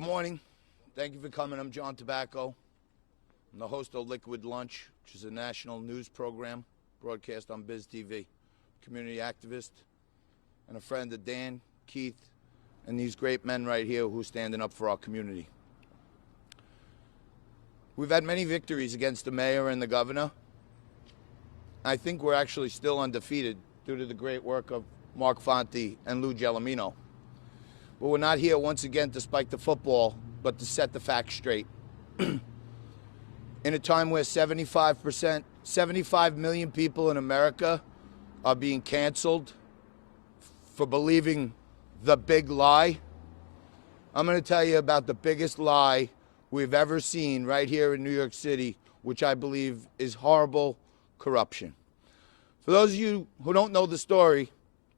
Good morning. Thank you for coming. I'm John Tobacco. I'm the host of Liquid Lunch, which is a national news program broadcast on Biz TV. Community activist and a friend of Dan, Keith, and these great men right here who are standing up for our community. We've had many victories against the mayor and the governor. I think we're actually still undefeated due to the great work of Mark Fonte and Lou Gelomino. But we're not here once again to spike the football, but to set the facts straight. In a time where 75 million people in America are being canceled for believing the big lie, I'm going to tell you about the biggest lie we've ever seen right here in New York City, which I believe is horrible corruption. For those of you who don't know the story,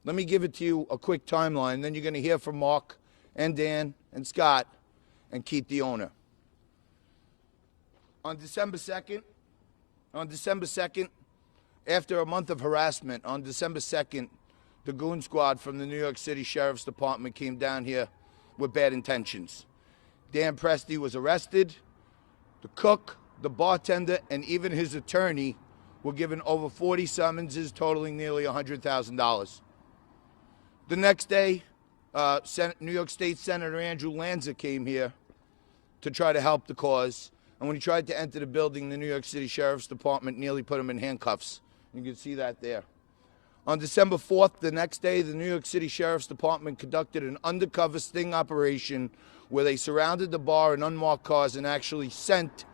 let me give it to you a quick timeline. Then you're going to hear from Mark and Dan and Scott and Keith, the owner. On December 2nd, after a month of harassment, on December 2nd, the goon squad from the New York City Sheriff's Department came down here with bad intentions. Dan Presti was arrested. The cook, the bartender, and even his attorney were given over 40 summonses totaling nearly $100,000. The next day, New York State Senator Andrew Lanza came here to try to help the cause. And when he tried to enter the building, the New York City Sheriff's Department nearly put him in handcuffs. You can see that there. On December 4th, the next day, the New York City Sheriff's Department conducted an undercover sting operation where they surrounded the bar in unmarked cars and actually sent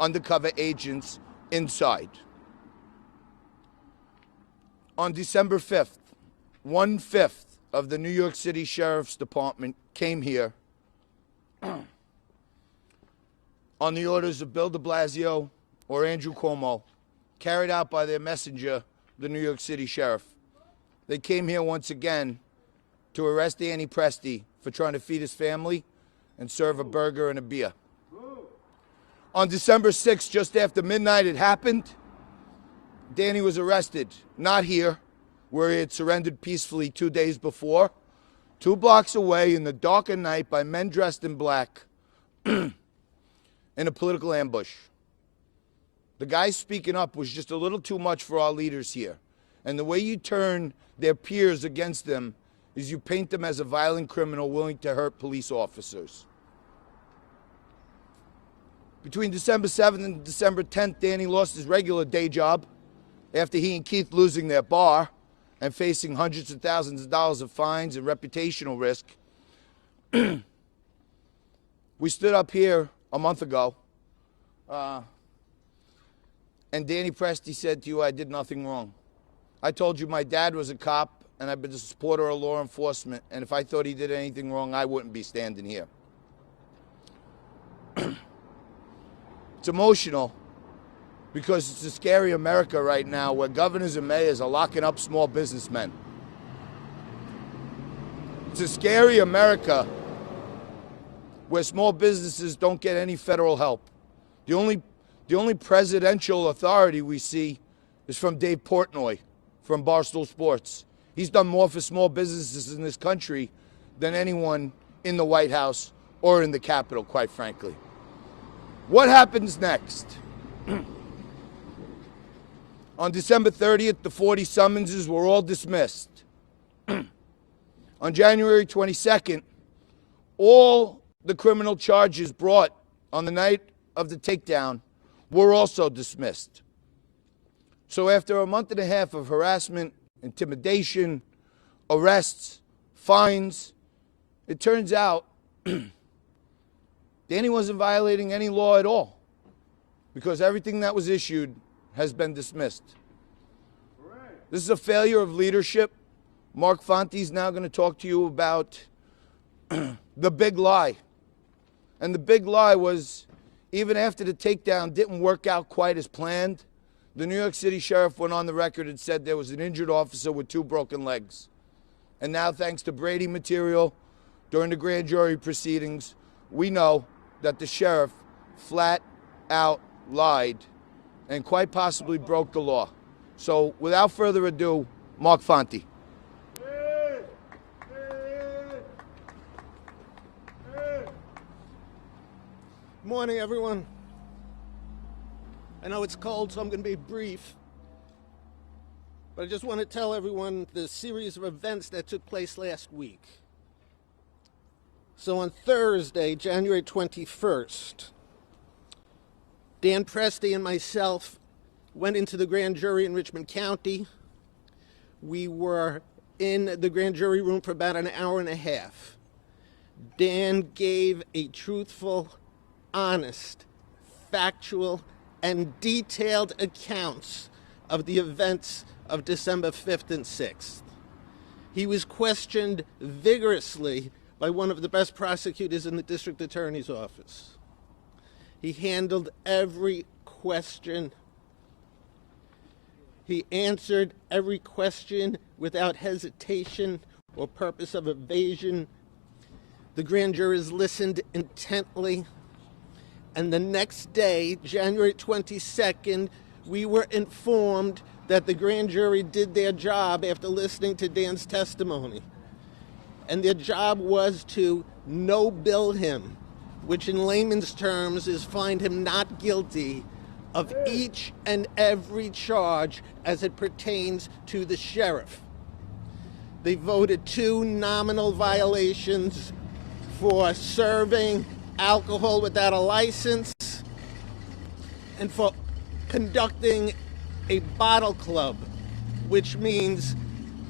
undercover agents inside. On December 5th, 1/5 of the New York City Sheriff's Department came here on the orders of Bill DeBlasio or Andrew Cuomo, carried out by their messenger, the New York City Sheriff. They came here once again to arrest Danny Presti for trying to feed his family and serve a burger and a beer. On December 6th, just after midnight it happened, Danny was arrested, not here, where he had surrendered peacefully 2 days before, 2 blocks away in the dark of night by men dressed in black in a political ambush. The guy speaking up was just a little too much for our leaders here. And the way you turn their peers against them is you paint them as a violent criminal willing to hurt police officers. Between December 7th and December 10th, Danny lost his regular day job after he and Keith losing their bar and facing hundreds of thousands of dollars of fines and reputational risk. We stood up here a month ago, and Danny Presti said to you, I did nothing wrong. I told you my dad was a cop, and I've been a supporter of law enforcement, and if I thought he did anything wrong, I wouldn't be standing here. It's emotional because it's a scary America right now where governors and mayors are locking up small businessmen. It's a scary America where small businesses don't get any federal help. The only presidential authority we see is from Dave Portnoy from Barstool Sports. He's done more for small businesses in this country than anyone in the White House or in the Capitol, quite frankly. What happens next? On December 30th, the 40 summonses were all dismissed. On January 22nd, all the criminal charges brought on the night of the takedown were also dismissed. So after a month and a half of harassment, intimidation, arrests, fines, it turns out Danny wasn't violating any law at all because everything that was issued has been dismissed. This is a failure of leadership. Mark Fonte is now going to talk to you about the big lie. And the big lie was, even after the takedown didn't work out quite as planned, the New York City Sheriff went on the record and said there was an injured officer with 2 broken legs. And now, thanks to Brady material during the grand jury proceedings, we know that the sheriff flat out lied and quite possibly broke the law. So without further ado, Mark Fonte. Morning, everyone. I know it's cold, so I'm going to be brief. But I just want to tell everyone the series of events that took place last week. So on Thursday, January 21st, Dan Presti and myself went into the grand jury in Richmond County. We were in the grand jury room for about an hour and a half. Dan gave a truthful, honest, factual, and detailed accounts of the events of December 5th and 6th. He was questioned vigorously by one of the best prosecutors in the district attorney's office. He handled every question. He answered every question without hesitation or purpose of evasion. The grand jurors listened intently. And the next day, January 22nd, we were informed that the grand jury did their job after listening to Dan's testimony. And their job was to no-bill him, which in layman's terms is find him not guilty of each and every charge as it pertains to the sheriff. They voted 2 nominal violations for serving alcohol without a license and for conducting a bottle club, which means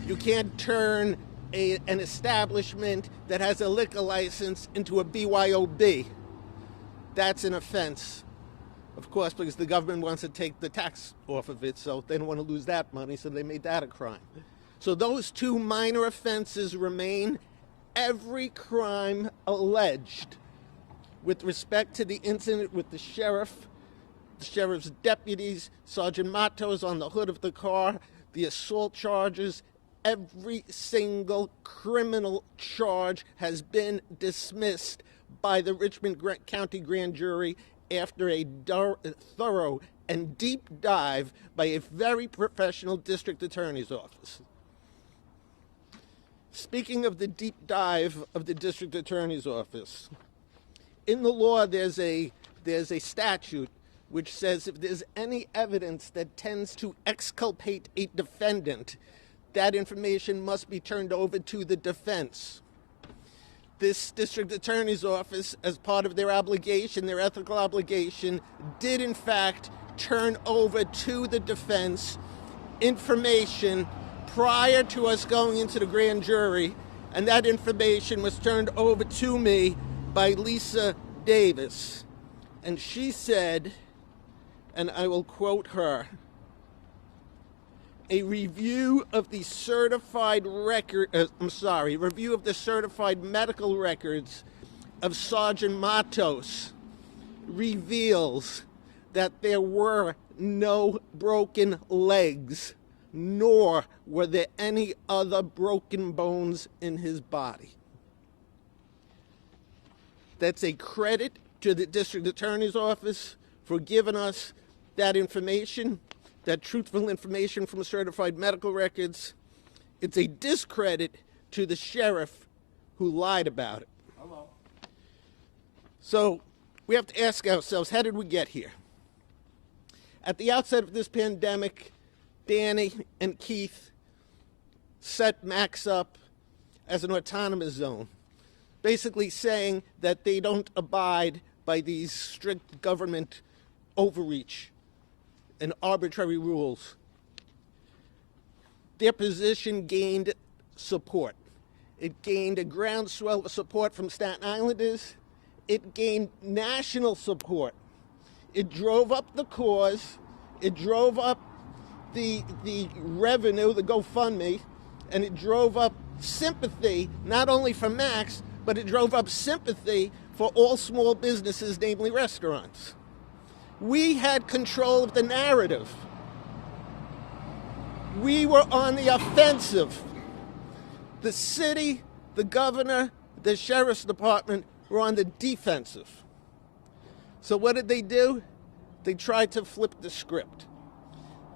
you can't turn an establishment that has a liquor license into a BYOB. That's an offense, of course, because the government wants to take the tax off of it, so they don't want to lose that money, so they made that a crime. So those 2 minor offenses remain. Every crime alleged with respect to the incident with the sheriff's deputies, Sergeant Matos on the hood of the car, the assault charges, every single criminal charge has been dismissed by the Richmond County Grand Jury after a thorough and deep dive by a very professional district attorney's office. Speaking of the deep dive of the district attorney's office, in the law there's a statute which says if there's any evidence that tends to exculpate a defendant, that information must be turned over to the defense. This district attorney's office, as part of their obligation, their ethical obligation, did in fact turn over to the defense information prior to us going into the grand jury, and that information was turned over to me by Lisa Davis. And she said, and I will quote her, a review of the certified medical records of Sergeant Matos reveals that there were no broken legs, nor were there any other broken bones in his body. That's a credit to the district attorney's office for giving us that information, that truthful information from certified medical records. It's a discredit to the sheriff who lied about it. Hello. So we have to ask ourselves, how did we get here? At the outset of this pandemic, Danny and Keith set Max up as an autonomous zone, basically saying that they don't abide by these strict government overreach and arbitrary rules. Their position gained support. It gained a groundswell of support from Staten Islanders. It gained national support. It drove up the cause. It drove up the revenue, the GoFundMe, and it drove up sympathy, not only for Max, but it drove up sympathy for all small businesses, namely restaurants. We had control of the narrative. We were on the offensive. The city, the governor, the sheriff's department were on the defensive. So what did they do? They tried to flip the script.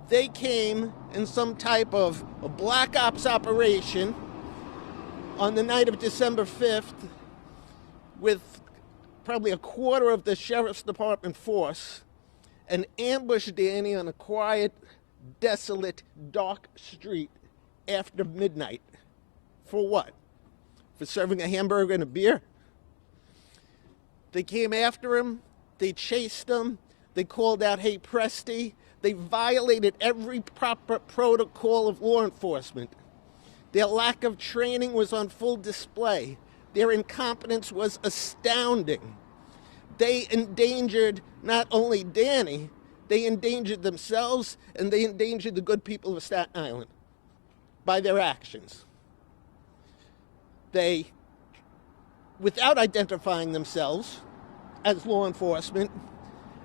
They came in some type of a black ops operation on the night of December 5th with probably a quarter of the sheriff's department force and ambushed Danny on a quiet, desolate, dark street after midnight. For what? For serving a hamburger and a beer? They came after him. They chased him. They called out, "Hey, Presti." They violated every proper protocol of law enforcement. Their lack of training was on full display. Their incompetence was astounding. They endangered not only Danny, they endangered themselves, and they endangered the good people of Staten Island by their actions. They, without identifying themselves as law enforcement,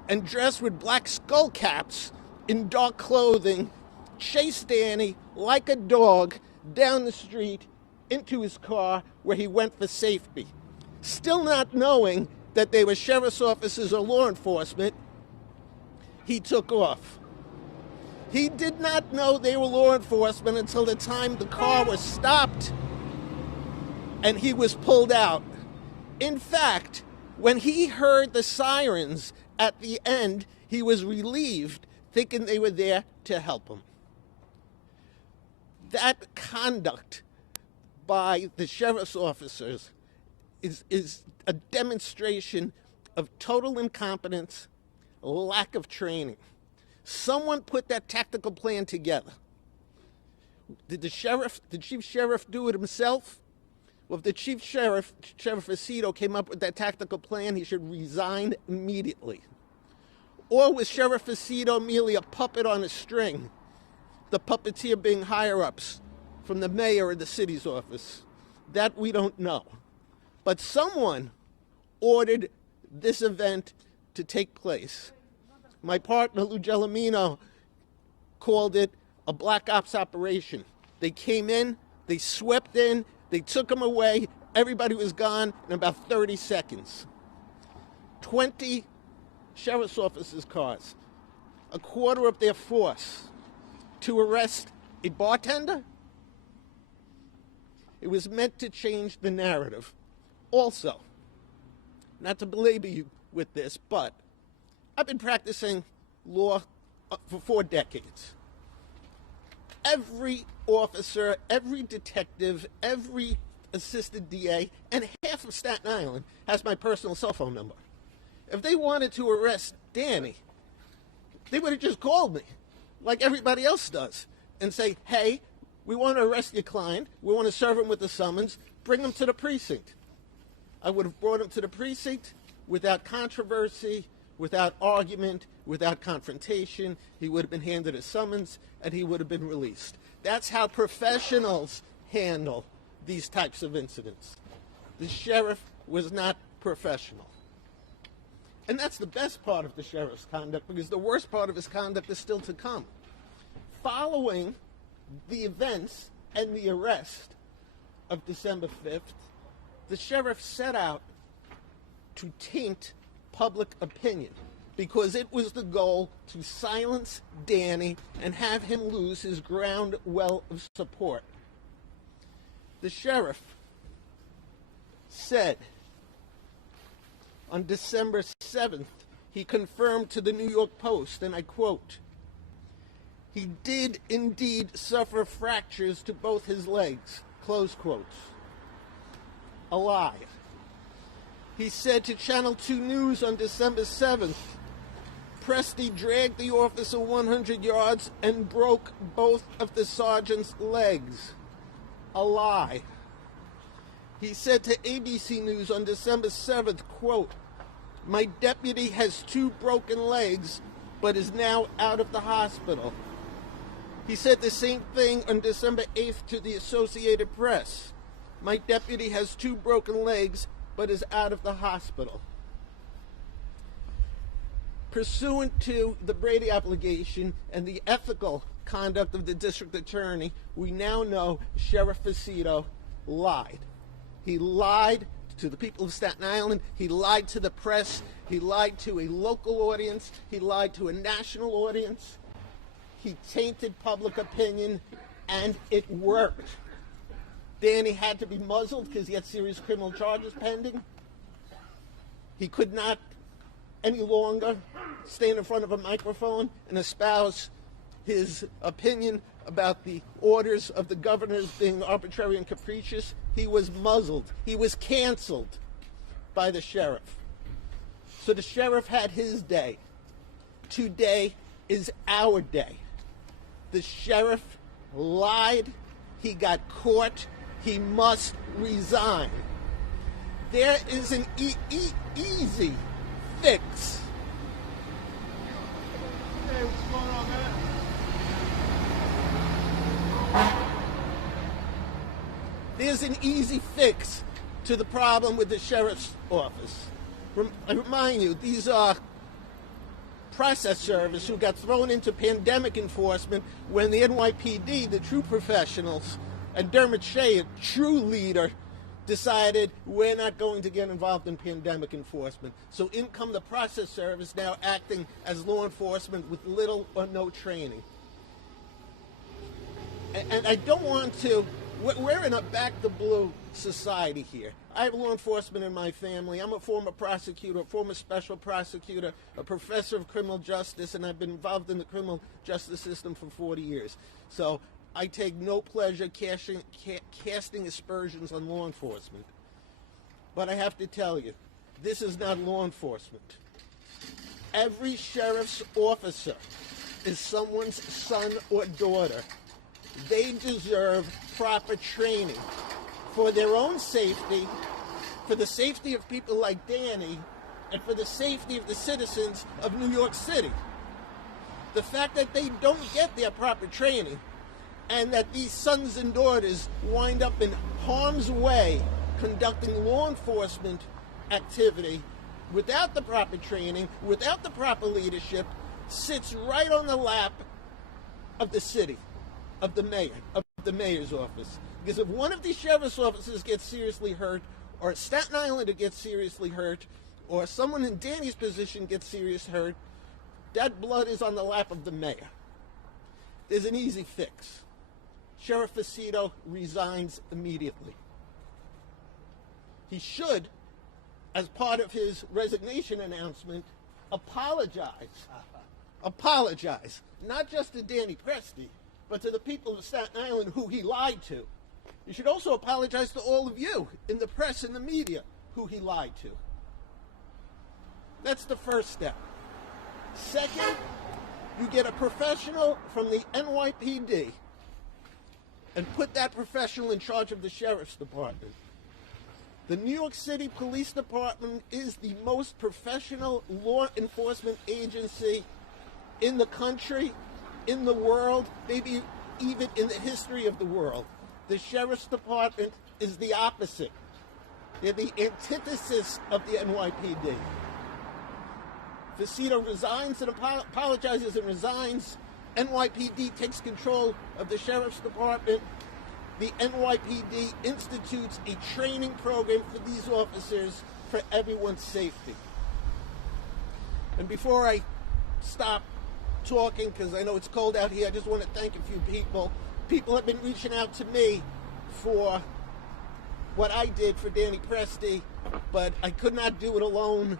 and dressed with black skull caps in dark clothing, chased Danny like a dog down the street into his car where he went for safety. Still not knowing that they were sheriff's officers or law enforcement, he took off. He did not know they were law enforcement until the time the car was stopped and he was pulled out. In fact, when he heard the sirens at the end, he was relieved, thinking they were there to help him. That conduct by the sheriff's officers is a demonstration of total incompetence, lack of training. Someone put that tactical plan together. Did the chief sheriff do it himself? Well, if the chief sheriff, Sheriff Aceto, came up with that tactical plan, he should resign immediately. Or was Sheriff Aceto merely a puppet on a string, the puppeteer being higher-ups from the mayor or the city's office? That we don't know. But someone ordered this event to take place. My partner, Lou Gelomino, called it a black ops operation. They came in, they swept in, they took him away, everybody was gone in about 30 seconds. 20 sheriff's officers' cars, a quarter of their force, to arrest a bartender? It was meant to change the narrative. Also, not to belabor you with this, but I've been practicing law for 4 decades. Every officer, every detective, every assistant DA, and half of Staten Island has my personal cell phone number. If they wanted to arrest Danny, they would have just called me, like everybody else does, and say, "Hey, we want to arrest your client. We want to serve him with a summons. Bring him to the precinct." I would have brought him to the precinct without controversy, without argument, without confrontation. He would have been handed a summons, and he would have been released. That's how professionals handle these types of incidents. The sheriff was not professional. And that's the best part of the sheriff's conduct, because the worst part of his conduct is still to come. Following the events and the arrest of December 5th, the sheriff set out to taint public opinion, because it was the goal to silence Danny and have him lose his ground well of support. The sheriff said on December 7th, he confirmed to the New York Post, and I quote, "He did indeed suffer fractures to both his legs," close quotes. A lie. He said to Channel 2 News on December 7th, "Presti dragged the officer 100 yards and broke both of the sergeant's legs." A lie. He said to ABC News on December 7th, quote, "My deputy has 2 broken legs, but is now out of the hospital." He said the same thing on December 8th to the Associated Press. "My deputy has 2 broken legs, but is out of the hospital." Pursuant to the Brady obligation and the ethical conduct of the district attorney, we now know Sheriff Aceto lied. He lied to the people of Staten Island. He lied to the press. He lied to a local audience. He lied to a national audience. He tainted public opinion, and it worked. Danny had to be muzzled because he had serious criminal charges pending. He could not any longer stand in front of a microphone and espouse his opinion about the orders of the governors being arbitrary and capricious. He was muzzled. He was canceled by the sheriff. So the sheriff had his day. Today is our day. The sheriff lied. He got caught. He must resign. There is an easy fix. Hey, what's going on, man? There's an easy fix to the problem with the sheriff's office. I remind you, these are process servers who got thrown into pandemic enforcement when the NYPD, the true professionals, and Dermot Shea, a true leader, decided we're not going to get involved in pandemic enforcement. So in come the process service now acting as law enforcement with little or no training. And I don't want to, we're in a back the blue society here. I have law enforcement in my family. I'm a former prosecutor, a former special prosecutor, a professor of criminal justice, and I've been involved in the criminal justice system for 40 years. So I take no pleasure casting aspersions on law enforcement. But I have to tell you, this is not law enforcement. Every sheriff's officer is someone's son or daughter. They deserve proper training for their own safety, for the safety of people like Danny, and for the safety of the citizens of New York City. The fact that they don't get their proper training and that these sons and daughters wind up in harm's way conducting law enforcement activity without the proper training, without the proper leadership, sits right on the lap of the city, of the mayor, of the mayor's office. Because if one of these sheriff's officers gets seriously hurt, or a Staten Islander gets seriously hurt, or someone in Danny's position gets seriously hurt, that blood is on the lap of the mayor. There's an easy fix. Sheriff Faceto resigns immediately. He should, as part of his resignation announcement, apologize. Apologize. Not just to Danny Presti, but to the people of Staten Island who he lied to. You should also apologize to all of you in the press and the media who he lied to. That's the first step. Second, you get a professional from the NYPD and put that professional in charge of the sheriff's department. The New York City Police Department is the most professional law enforcement agency in the country, in the world, maybe even in the history of the world. The Sheriff's Department is the opposite. They're the antithesis of the NYPD. Faceto resigns and apologizes and resigns. NYPD takes control of the Sheriff's Department. The NYPD institutes a training program for these officers for everyone's safety. And before I stop talking, because I know it's cold out here, I just want to thank a few people. People have been reaching out to me for what I did for Danny Presti, but I could not do it alone.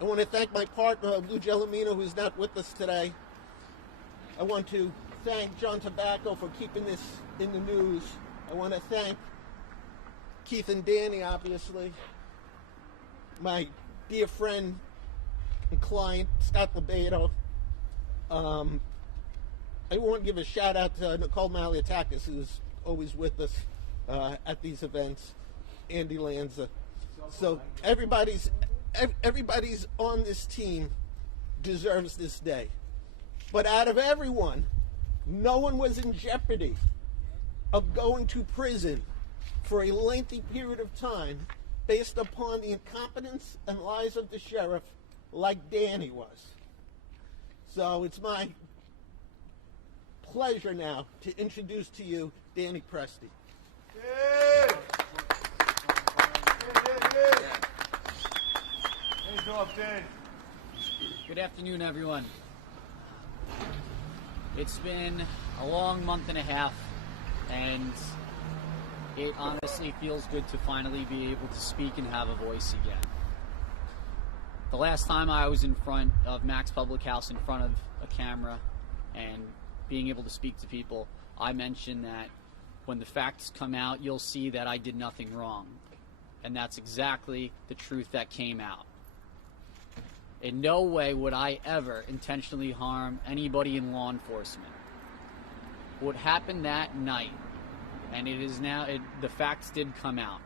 I want to thank my partner, Lou Gelomino, who's not with us today. I want to thank John Tobacco for keeping this in the news. I want to thank Keith and Danny, obviously. My dear friend and client, Scott Lebedo. I want to give a shout out to Nicole Maliatakis, who's always with us at these events, Andy Lanza. So everybody's on this team deserves this day. But out of everyone, no one was in jeopardy of going to prison for a lengthy period of time based upon the incompetence and lies of the sheriff like Danny was. So it's my pleasure now to introduce to you Danny Presti. Yeah. Hands off, Dan. Good afternoon, everyone. It's been a long month and a half, and it honestly feels good to finally be able to speak and have a voice again. The last time I was in front of Max Public House in front of a camera and being able to speak to people, I mentioned that when the facts come out, you'll see that I did nothing wrong. And that's exactly the truth that came out. In no way would I ever intentionally harm anybody in law enforcement. What happened that night, and it is now, the facts did come out,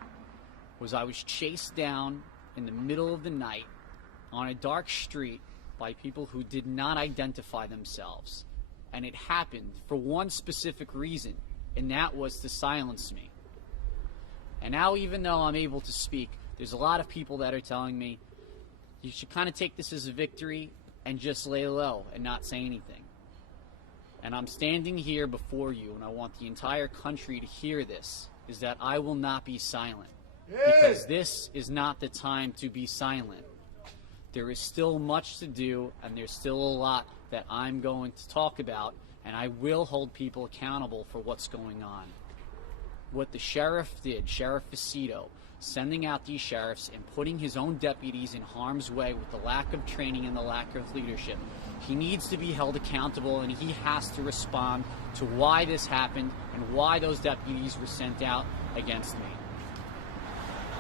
was I was chased down in the middle of the night on a dark street by people who did not identify themselves. And it happened for one specific reason, and that was to silence me. And now, even though I'm able to speak, there's a lot of people that are telling me, you should kind of take this as a victory and just lay low and not say anything. And I'm standing here before you, and I want the entire country to hear this, is that I will not be silent. Because this is not the time to be silent. There is still much to do, and there's still a lot that I'm going to talk about, and I will hold people accountable for what's going on. What the sheriff did, Sheriff Facito, sending out these sheriffs and putting his own deputies in harm's way with the lack of training and the lack of leadership, he needs to be held accountable, and he has to respond to why this happened and why those deputies were sent out against me.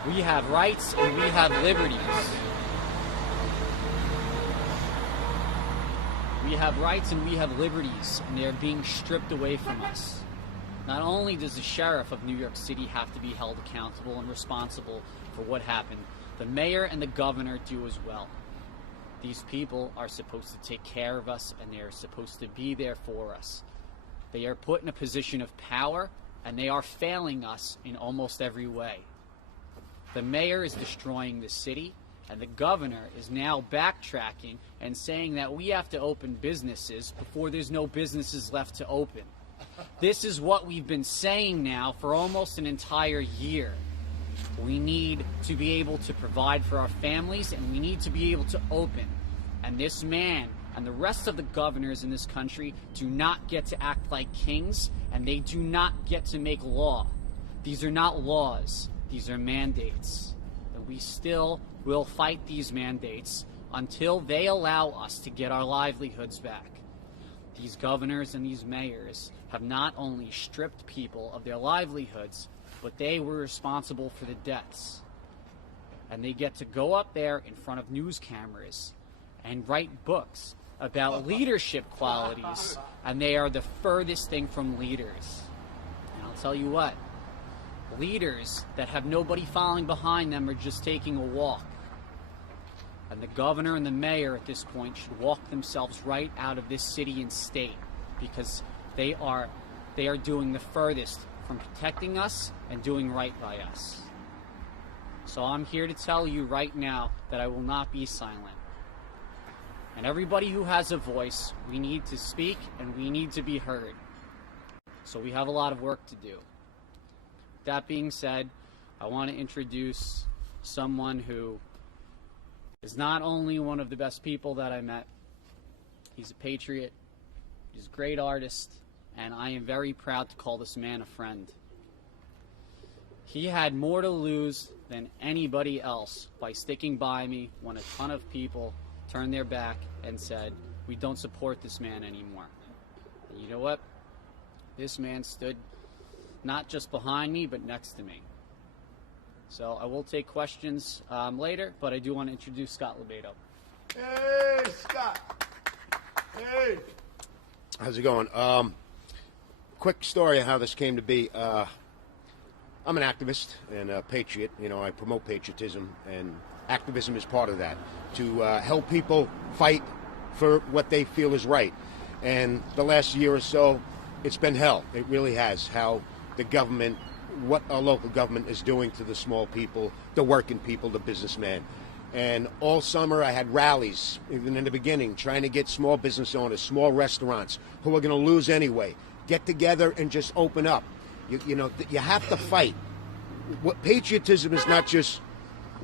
We have rights and we have liberties. We have rights and we have liberties, and they're being stripped away from us. Not only does the sheriff of New York City have to be held accountable and responsible for what happened, the mayor and the governor do as well. These people are supposed to take care of us, and they are supposed to be there for us. They are put in a position of power, and they are failing us in almost every way. The mayor is destroying the city, and the governor is now backtracking and saying that we have to open businesses before there's no businesses left to open. This is what we've been saying now for almost an entire year. We need to be able to provide for our families, and we need to be able to open. And this man and the rest of the governors in this country do not get to act like kings, and they do not get to make law. These are not laws. These are mandates. And we still will fight these mandates until they allow us to get our livelihoods back. These governors and these mayors have not only stripped people of their livelihoods, but they were responsible for the deaths. And they get to go up there in front of news cameras and write books about leadership qualities, and they are the furthest thing from leaders. And I'll tell you what, leaders that have nobody following behind them are just taking a walk. And the governor and the mayor at this point should walk themselves right out of this city and state, because they are doing the furthest from protecting us and doing right by us. So I'm here to tell you right now that I will not be silent. And everybody who has a voice, we need to speak and we need to be heard. So we have a lot of work to do. That being said, I want to introduce someone who is not only one of the best people that I met, he's a patriot, he's a great artist, and I am very proud to call this man a friend. He had more to lose than anybody else by sticking by me when a ton of people turned their back and said, we don't support this man anymore. And you know what? This man stood not just behind me, but next to me. So I will take questions later, but I do want to introduce Scott Lebedo. Hey, Scott. Hey. How's it going? Quick story of how this came to be. I'm an activist and a patriot. You know, I promote patriotism, and activism is part of that, to help people fight for what they feel is right. And the last year or so, it's been hell. It really has. How the government, what our local government is doing to the small people, the working people, the businessman. And all summer I had rallies, even in the beginning, trying to get small business owners, small restaurants, who are going to lose anyway, get together and just open up. You know, you have to fight. What patriotism is not just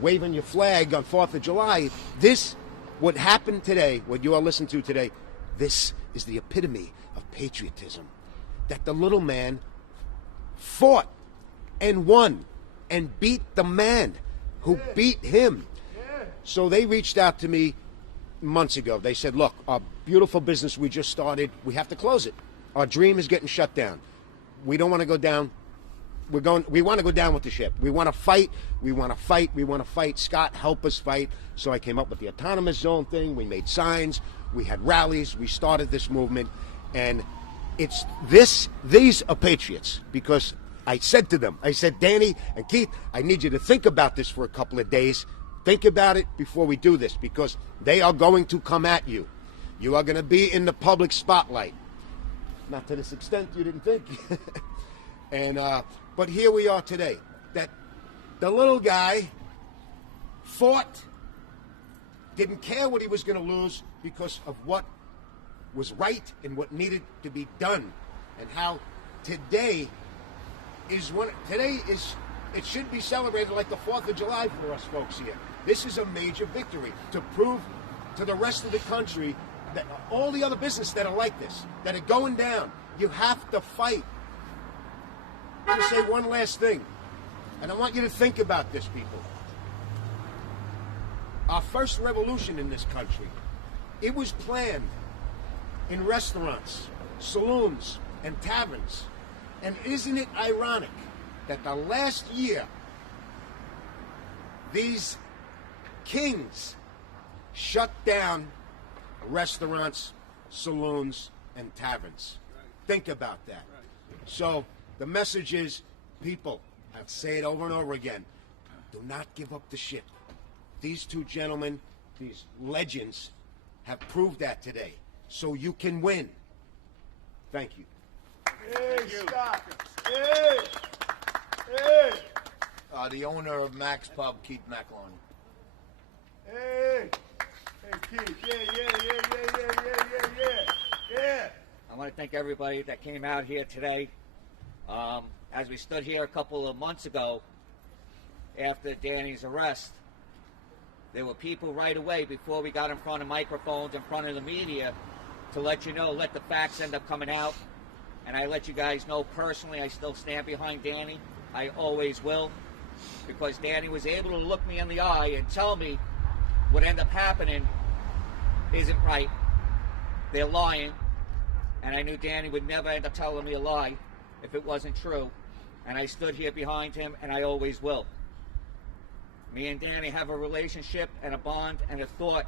waving your flag on 4th of July. This, what happened today, what you are listening to today, this is the epitome of patriotism. That the little man fought and won and beat the man who beat him. So they reached out to me months ago. They said, look, our beautiful business we just started, we have to close it. Our dream is getting shut down. We don't want to go down. We want to go down with the ship. We want to fight. We want to fight. We want to fight. Scott, help us fight. So I came up with the autonomous zone thing. We made signs. We had rallies. We started this movement. And it's these are patriots, because I said to them, I said, Danny and Keith, I need you to think about this for a couple of days. Think about it before we do this, because they are going to come at you. You are going to be in the public spotlight. Not to this extent, you didn't think. But here we are today. That the little guy fought, didn't care what he was going to lose because of what was right and what needed to be done, and how today is it should be celebrated like the 4th of July for us folks here. This is a major victory to prove to the rest of the country that all the other businesses that are like this, that are going down, you have to fight. I'm going to say one last thing, and I want you to think about this, people. Our first revolution in this country, it was planned in restaurants, saloons, and taverns. And isn't it ironic that the last year, these kings shut down restaurants, saloons, and taverns? Think about that. So the message is, people, I'll say it over and over again, do not give up the ship. These two gentlemen, these legends, have proved that today. So you can win. Thank you. Hey, Scott. Hey. Hey. The owner of Mac's Pub, Keith McElwain. Hey. Hey, Keith. Yeah. I want to thank everybody that came out here today. As we stood here a couple of months ago after Danny's arrest, there were people right away before we got in front of microphones, in front of the media, to let you know, let the facts end up coming out. And I let you guys know personally, I still stand behind Danny. I always will, because Danny was able to look me in the eye and tell me what ended up happening isn't right. They're lying. And I knew Danny would never end up telling me a lie if it wasn't true. And I stood here behind him, and I always will. Me and Danny have a relationship and a bond and a thought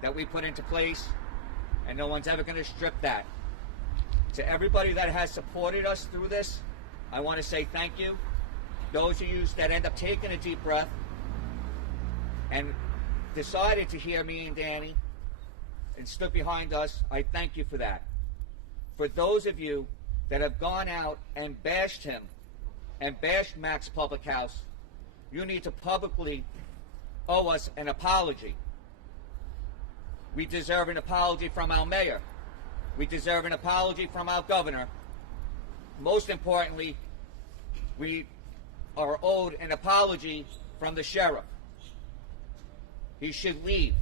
that we put into place, and no one's ever going to strip that. To everybody that has supported us through this, I want to say thank you. Those of you that end up taking a deep breath and decided to hear me and Danny and stood behind us, I thank you for that. For those of you that have gone out and bashed him and bashed Mac's Public House, you need to publicly owe us an apology. We deserve an apology from our mayor. We deserve an apology from our governor. Most importantly, we are owed an apology from the sheriff. He should leave.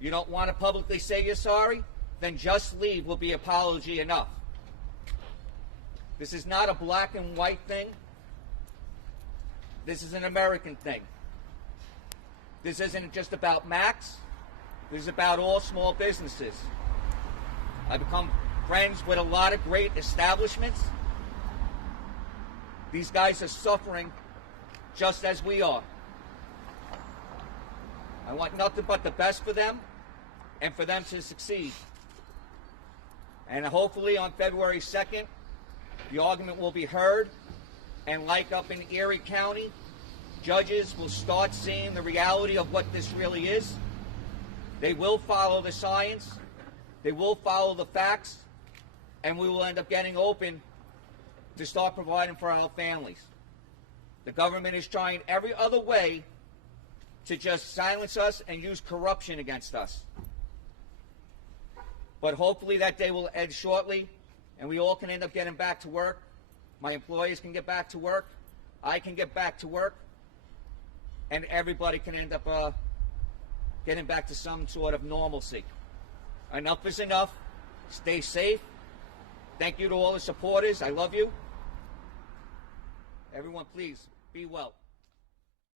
You don't want to publicly say you're sorry? Then just leave will be apology enough. This is not a black and white thing. This is an American thing. This isn't just about Mac's. This is about all small businesses. I've become friends with a lot of great establishments. These guys are suffering just as we are. I want nothing but the best for them and for them to succeed. And hopefully on February 2nd, the argument will be heard, and like up in Erie County, judges will start seeing the reality of what this really is. They will follow the science, they will follow the facts, and we will end up getting open to start providing for our families. The government is trying every other way to just silence us and use corruption against us. But hopefully that day will end shortly, and we all can end up getting back to work. My employees can get back to work. I can get back to work. And everybody can end up getting back to some sort of normalcy. Enough is enough. Stay safe. Thank you to all the supporters. I love you. Everyone, please, be well.